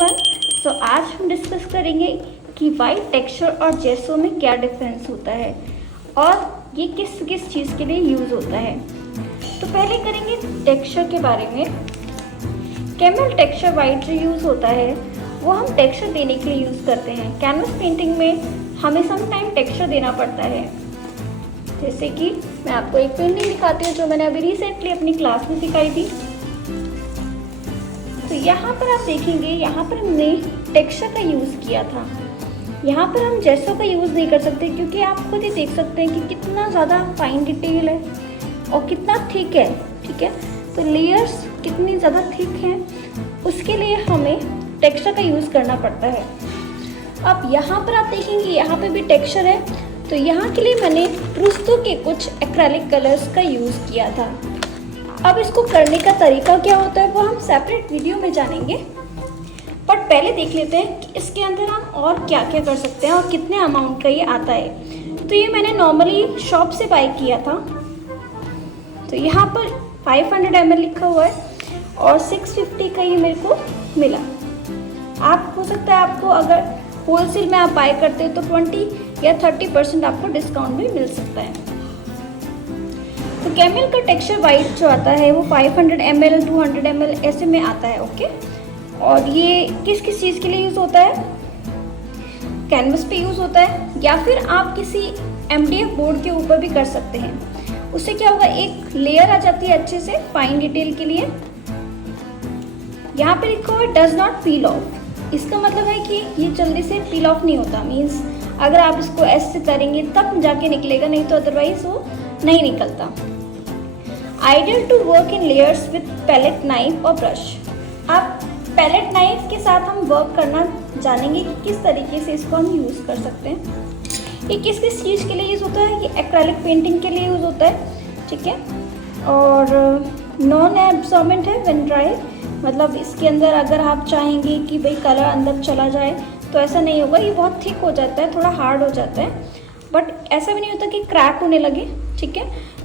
Everyone. सो आज हम discuss करेंगे कि वाइट टेक्सचर और जेसो में क्या डिफरेंस होता है और ये किस किस चीज़ के लिए यूज़ होता है। तो पहले करेंगे टेक्सचर के बारे में। कैमल टेक्सचर वाइट जो यूज़ होता है वो हम टेक्सचर देने के लिए यूज़ करते हैं। कैनवस पेंटिंग में हमें सम टाइम टेक्सचर देना पड़ता है। जैसे कि मैं आपको एक पेंटिंग दिखाती हूँ जो मैंने अभी रिसेंटली अपनी क्लास में सिखाई थी। तो यहाँ पर आप देखेंगे, यहाँ पर हमने टेक्सचर का यूज़ किया था। यहाँ पर हम जेसो का यूज़ नहीं कर सकते क्योंकि आप खुद ही देख सकते हैं कि कितना ज़्यादा फाइन डिटेल है और कितना थिक है। ठीक है, तो लेयर्स कितनी ज़्यादा थिक हैं, उसके लिए हमें टेक्सचर का यूज़ करना पड़ता है। अब यहाँ पर आप देखेंगे, यहाँ पे भी टेक्सचर है। तो यहाँ के लिए मैंने प्रूस्तो के कुछ एक्रेलिक कलर्स का यूज़ किया था। अब इसको करने का तरीका क्या होता है वो हम सेपरेट वीडियो में जानेंगे, बट पहले देख लेते हैं कि इसके अंदर हम और क्या क्या कर सकते हैं और कितने अमाउंट का ये आता है। तो ये मैंने नॉर्मली शॉप से बाय किया था। तो यहाँ पर 500 ml लिखा हुआ है और 650 का ये मेरे को मिला। आप हो सकता है आपको अगर होलसेल में आप बाय करते हो तो 20 या 30% आपको डिस्काउंट भी मिल सकता है। तो कैमल का टेक्सचर वाइट जो आता है वो 500 ml 200 ml ऐसे में आता है। ओके, और ये किस किस चीज़ के लिए यूज़ होता है? कैनवस पे यूज़ होता है या फिर आप किसी MDF बोर्ड के ऊपर भी कर सकते हैं। उससे क्या होगा, एक लेयर आ जाती है अच्छे से फाइन डिटेल के लिए। यहाँ पे लिखा हुआ है डज नॉट पील ऑफ। इसका मतलब है कि ये जल्दी से पील ऑफ नहीं होता। मीन्स अगर आप इसको ऐसे करेंगे तब जाके निकलेगा, नहीं तो अदरवाइज वो नहीं निकलता। Ideal to work in layers with palette knife और ब्रश। आप पैलेट नाइफ के साथ हम वर्क करना जानेंगे कि किस तरीके से इसको हम यूज़ कर सकते हैं। ये किस किस चीज़ के लिए यूज़ होता है? ये एक्रेलिक पेंटिंग के लिए यूज़ होता है। ठीक है, और नॉन एब्सॉर्बेंट है व्हेन ड्राई। मतलब इसके अंदर अगर आप चाहेंगे कि भाई कलर अंदर चला जाए तो ऐसा नहीं होगा। ये बहुत थिक हो जाता है, थोड़ा हार्ड हो जाता है, बट ऐसा भी नहीं होता कि क्रैक होने लगे। ठीक है,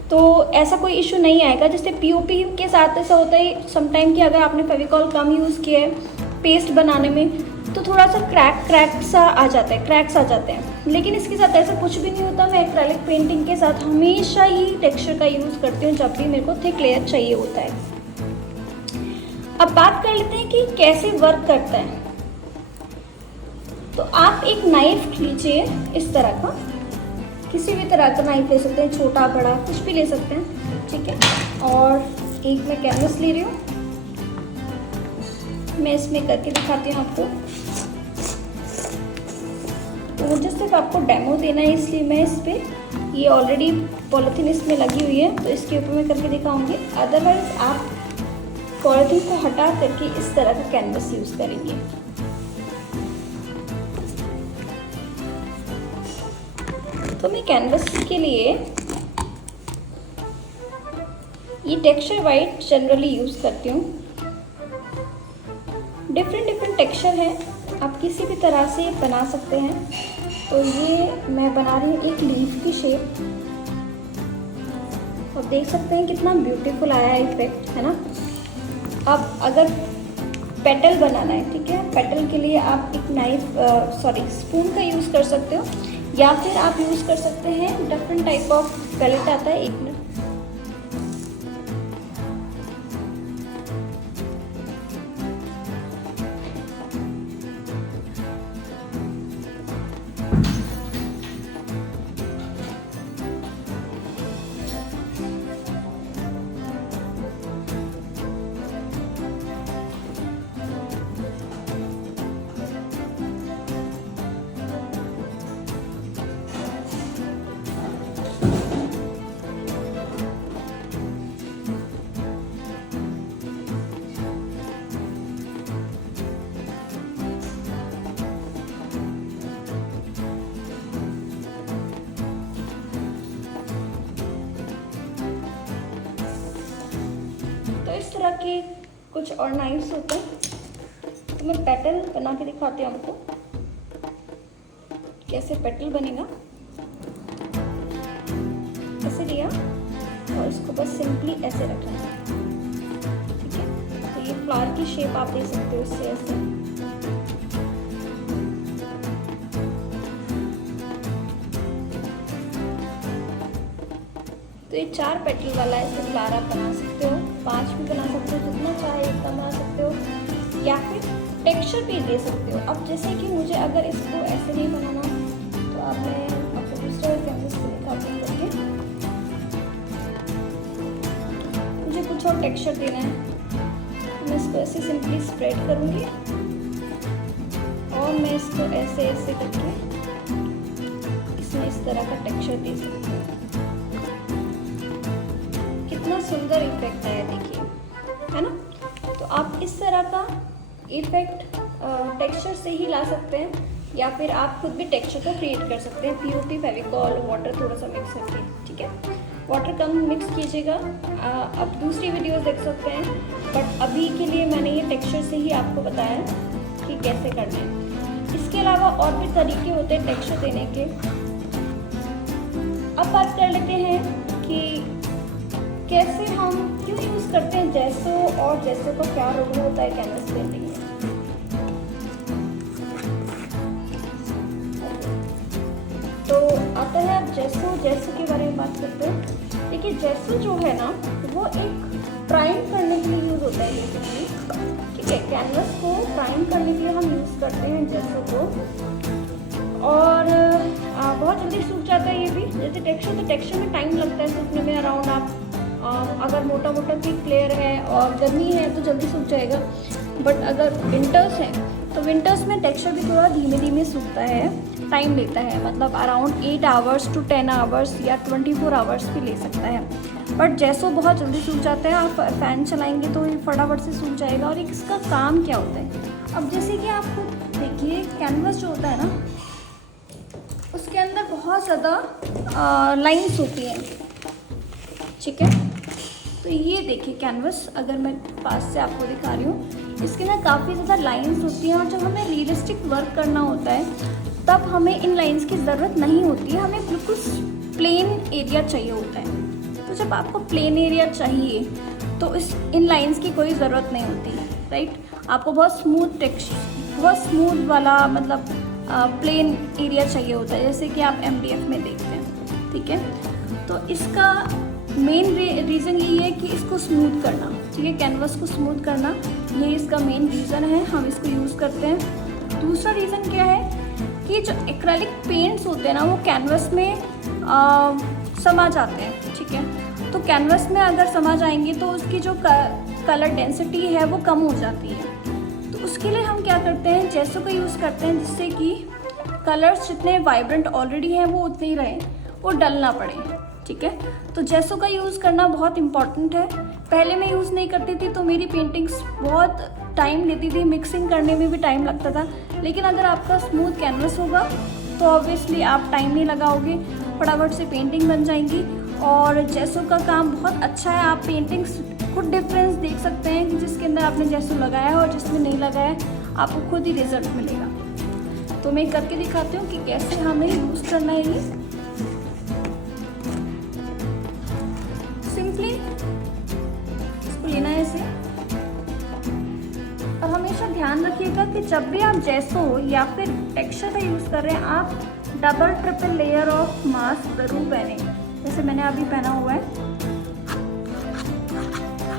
तो ऐसा कोई इशू नहीं आएगा। जैसे POP के साथ ऐसा होता है समटाइम कि अगर आपने फेविकॉल कम यूज़ किया है पेस्ट बनाने में तो थोड़ा सा क्रैक सा आ जाता है, क्रैक्स आ जाते हैं। लेकिन इसके साथ ऐसा कुछ भी नहीं होता। मैं एक्रेलिक पेंटिंग के साथ हमेशा ही टेक्सचर का यूज़ करती हूँ जब भी मेरे को थिक लेयर चाहिए होता है। अब बात कर लेते हैं कि कैसे वर्क करता है। तो आप एक नाइफ लीजिए, इस तरह का, किसी भी तरह का नाइफ ले सकते हैं, छोटा बड़ा कुछ भी ले सकते हैं। ठीक है, और एक मैं कैनवस ले रही हूँ, मैं इसमें करके दिखाती हूँ आपको। तो मुझे सिर्फ आपको डेमो देना है इसलिए मैं इस पर, ये ऑलरेडी पॉलीथीन इसमें लगी हुई है तो इसके ऊपर मैं करके दिखाऊंगी। अदरवाइज आप पॉलीथीन को हटा करके इस तरह का कैनवस यूज़ करेंगे। तो मैं कैनवस के लिए ये टेक्सचर वाइट जनरली यूज़ करती हूँ। डिफरेंट टेक्सचर है, आप किसी भी तरह से बना सकते हैं। तो ये मैं बना रही हूँ एक लीफ की शेप, और देख सकते हैं कितना ब्यूटीफुल आया है इफेक्ट, है ना। अब अगर पेटल बनाना है, ठीक है, पेटल के लिए आप एक स्पून का यूज़ कर सकते हो या फिर आप यूज़ कर सकते हैं डिफरेंट टाइप ऑफ पैलेट आता है। एक मिनट, इस तरह के कुछ और नाइफ्स होते हैं। तो मैं पेटल बना के दिखाती हूँ आपको कैसे पेटल बनेगा। ऐसे लिया और इसको बस सिंपली ऐसे रखना है। ठीक है, तो ये फ्लावर की शेप आप दे सकते हो इससे ऐसे। तो ये 4 पेटल वाला ऐसे फ्लावर आप बना सकते हो, 5 भी बना सकते हो, जितना चाहे उतना बना सकते हो, या फिर टेक्सचर भी दे सकते हो। अब जैसे कि मुझे अगर इसको ऐसे नहीं बनाना तो अब मैं आपको दूसरे कैनवस से दिखाती हूँ करके। मुझे कुछ और टेक्सचर देना है, मैं इसको ऐसे सिंपली स्प्रेड करूँगी और मैं इसको ऐसे ऐसे करके इसमें इस तरह का टेक्सचर दे सकती हूँ। कितना सुंदर इफेक्ट है देखिए, है ना। तो आप इस तरह का इफेक्ट टेक्सचर से ही ला सकते हैं, या फिर आप खुद भी टेक्सचर को क्रिएट कर सकते हैं। पीओपी, फेविकॉल, वाटर थोड़ा सा मिक्स करके, ठीक है। वाटर कम मिक्स कीजिएगा, आप दूसरी वीडियोस देख सकते हैं, बट अभी के लिए मैंने ये टेक्सचर से ही आपको बताया कि कैसे करना है। इसके अलावा और भी तरीके होते हैं टेक्सचर देने के। अब बात कर लेते हैं कि कैसे हम क्यों यूज़ करते हैं जेसो, और जेसो का क्या रोल होता है कैनवस पेंटिंग में। तो आता है अब जेसो के बारे में बात करते हैं। देखिए जेसो जो है ना, वो एक प्राइम करने के लिए यूज़ होता है बेसिकली, ठीक है। कैनवस को प्राइम करने के लिए हम यूज़ करते हैं जेसो को, और बहुत जल्दी सूख जाता है ये भी। जैसे टेक्सचर, तो टेक्सचर में टाइम लगता है सूखने में, अराउंड आप अगर मोटा मोटा थिक लेयर है और गर्मी है तो जल्दी सूख जाएगा, बट अगर विंटर्स है तो विंटर्स में टेक्सचर भी थोड़ा धीमे धीमे सूखता है, टाइम लेता है, मतलब अराउंड 8 आवर्स टू 10 आवर्स या 24 आवर्स भी ले सकता है। बट जेसो बहुत जल्दी सूख जाता है, आप फ़ैन चलाएंगे तो ये फटाफट से सूख जाएगा। और इसका काम क्या होता है, अब जैसे कि आप खुद देखिए कैनवस जो होता है ना, उसके अंदर बहुत ज़्यादा लाइन्स होती हैं, ठीक है। तो ये देखिए कैनवस, अगर मैं पास से आपको दिखा रही हूँ, इसके अंदर काफ़ी ज़्यादा लाइन्स होती हैं, और जब हमें रियलिस्टिक वर्क करना होता है तब हमें इन लाइन्स की ज़रूरत नहीं होती है, हमें बिल्कुल प्लेन एरिया चाहिए होता है। तो जब आपको प्लेन एरिया चाहिए तो इन लाइन्स की कोई ज़रूरत नहीं होती है, राइट। आपको बहुत स्मूथ टेक्सचर, बहुत स्मूथ वाला मतलब प्लेन एरिया चाहिए होता है, जैसे कि आप MDF में देखते हैं, ठीक है। तो इसका मेन रीज़न यही है कि इसको स्मूथ करना, ठीक है, कैनवस को स्मूथ करना, ये इसका मेन रीज़न है, हम इसको यूज़ करते हैं। दूसरा रीज़न क्या है कि जो एक्रेलिक पेंट्स होते हैं ना, वो कैनवस में समा जाते हैं, ठीक है। तो कैनवस में अगर समा जाएंगे तो उसकी जो कलर डेंसिटी है वो कम हो जाती है। तो उसके लिए हम क्या करते हैं, जेसो का यूज़ करते हैं, जिससे कि कलर्स जितने वाइब्रेंट ऑलरेडी हैं वो उतने ही रहें, वो डल ना पड़े, ठीक है। तो जेसो का यूज़ करना बहुत इम्पॉर्टेंट है। पहले मैं यूज़ नहीं करती थी तो मेरी पेंटिंग्स बहुत टाइम लेती थी, मिक्सिंग करने में भी टाइम लगता था। लेकिन अगर आपका स्मूथ कैनवस होगा तो ऑब्वियसली आप टाइम नहीं लगाओगे, फटाफट से पेंटिंग बन जाएंगी। और जेसो का काम बहुत अच्छा है, आप पेंटिंग्स खुद डिफरेंस देख सकते हैं कि जिसके अंदर आपने जेसो लगाया है और जिसमें नहीं लगाया, आपको खुद ही रिजल्ट मिलेगा। तो मैं करके दिखाती हूँ कि कैसे हमें यूज़ करना है ये। सिंपली इसको लेना है ऐसे, और हमेशा ध्यान रखिएगा कि जब भी आप जेसो या फिर टेक्सचर का यूज़ कर रहे हैं, आप double triple layer of mask ज़रूर पहनें, जैसे मैंने अभी पहना हुआ है।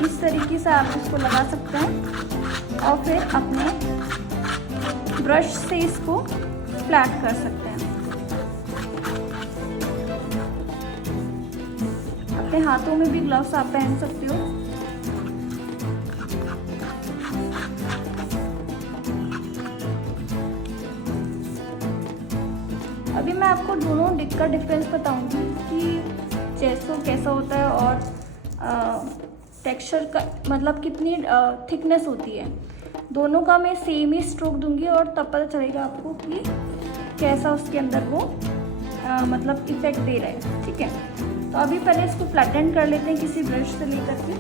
इस तरीके से आप इसको लगा सकते हैं और फिर अपने ब्रश से इसको फ्लैट कर सकते हैं। अपने हाथों में भी ग्लव्स आप पहन सकते हो। अभी मैं आपको दोनों का डिफरेंस बताऊंगी कि जेसो कैसा होता है और टेक्सचर का मतलब कितनी थिकनेस होती है। दोनों का मैं सेम ही स्ट्रोक दूंगी और तब पता चलेगा आपको कि कैसा उसके अंदर वो मतलब इफेक्ट दे रहा है, ठीक है। तो अभी पहले इसको फ्लैटन कर लेते हैं किसी ब्रश से लेकर के।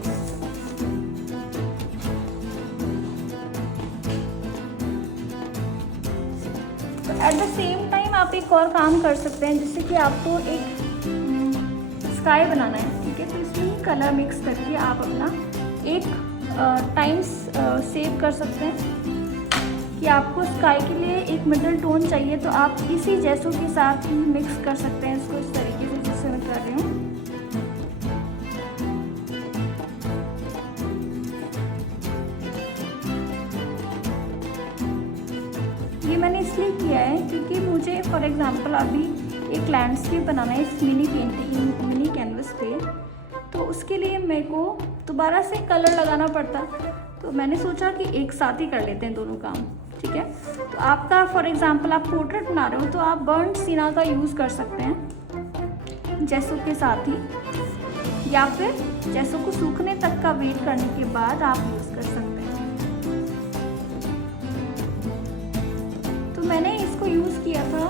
तो एट द सेम टाइम आप एक और काम कर सकते हैं, जैसे कि आपको एक स्काई बनाना है, ठीक है। तो इसमें कलर मिक्स करके आप अपना एक टाइम्स सेव कर सकते हैं कि आपको स्काई के लिए एक मिडल टोन चाहिए, तो आप इसी जेसो के साथ ही मिक्स कर सकते हैं इसको इस तरीके से जैसे मैं कर रही हूँ। ये मैंने इसलिए किया है क्योंकि मुझे फॉर एग्ज़ाम्पल अभी एक लैंडस्केप बनाना है इस मिनी कैनवस पे, तो उसके लिए मेरे को दोबारा से कलर लगाना पड़ता। तो मैंने सोचा कि एक साथ ही कर लेते हैं दोनों काम, ठीक है। तो आपका फॉर एग्ज़ाम्पल आप पोर्ट्रेट बना रहे हो तो आप बर्न्ड सिना का यूज़ कर सकते हैं जेसो के साथ ही, या फिर जेसो को सूखने तक का वेट करने के बाद आप यूज़ कर सकते हैं। तो मैंने इसको यूज़ किया था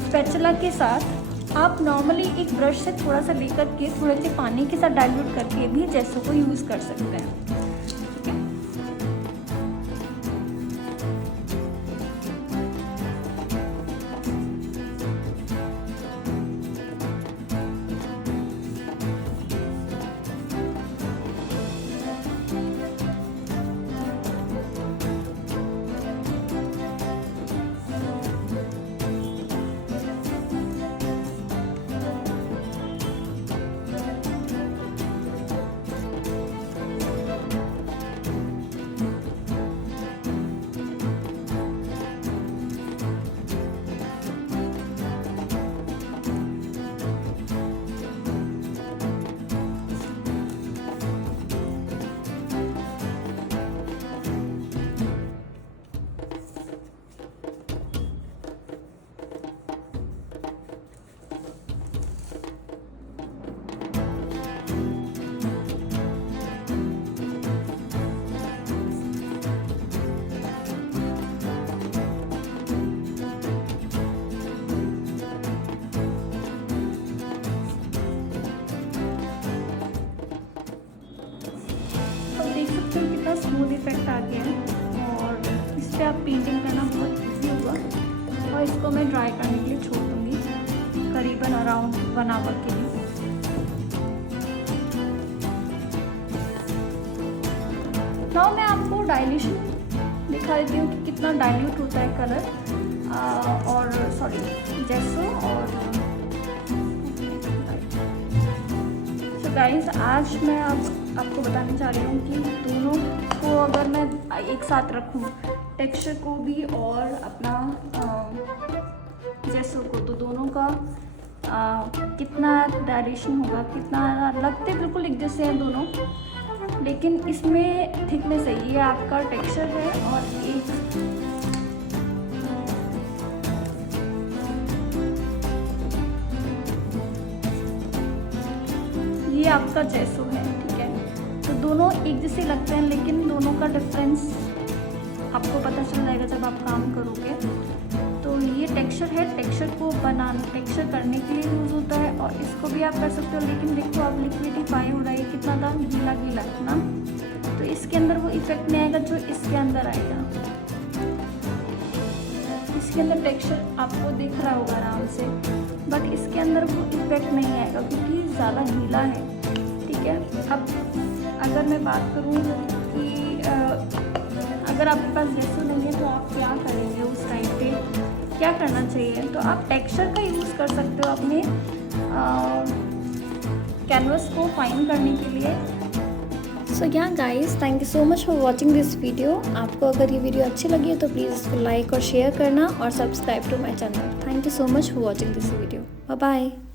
स्पैचुला के साथ। आप नॉर्मली एक ब्रश से थोड़ा सा लेकर के थोड़े से पानी के साथ डाइल्यूट करके भी जेसो को यूज़ कर सकते हैं, ठीक है। कितना स्मूथ इफेक्ट आ गया है और इस पर आप पेंटिंग करना बहुत इजी होगा। और इसको मैं ड्राई करने के लिए छोड़ दूँगी करीबन अराउंड 1 आवर के लिए। नाउ मैं आपको डाइल्यूशन दिखा देती हूँ कि कितना डाइल्यूट होता है कलर और सॉरी जेसो। और तो गाइस आज मैं आपको बताने जा रही हूँ कि दोनों को अगर मैं एक साथ रखूँ, टेक्सचर को भी और अपना जेसो को, तो दोनों का कितना डायरेक्शन होगा, कितना लगते बिल्कुल एक जैसे हैं दोनों, लेकिन इसमें थिकनेस है, ये आपका टेक्सचर है और एक ये आपका जेसो है, ठीक है। तो दोनों एक जैसे लगते हैं लेकिन दोनों का डिफरेंस आपको पता चल जाएगा जब आप काम करोगे। तो ये टेक्सचर है, टेक्सचर करने के लिए यूज़ होता है और इसको भी आप कर सकते हो। लेकिन देखो अब लिक्विडिफाई हो रहा है, कितना था गीला गीला ना, तो इसके अंदर वो इफेक्ट नहीं आएगा जो इसके अंदर आएगा। इसके अंदर टेक्सचर आपको दिख रहा होगा आराम से, बट इसके अंदर वो इफेक्ट नहीं आएगा क्योंकि ज़्यादा गीला है, ठीक है। अब अगर मैं बात करूँ कि अगर आपके पास जेसो नहीं है तो आप क्या करेंगे उस टाइम पे, क्या करना चाहिए, तो आप टेक्सचर का यूज़ कर सकते हो अपने कैनवस को फाइन करने के लिए। सो या guys, thank you so much for watching this video. आपको अगर ये वीडियो अच्छी लगी है तो प्लीज़ इसको लाइक और शेयर करना और subscribe to my channel. Thank you so much for watching this video. Bye bye.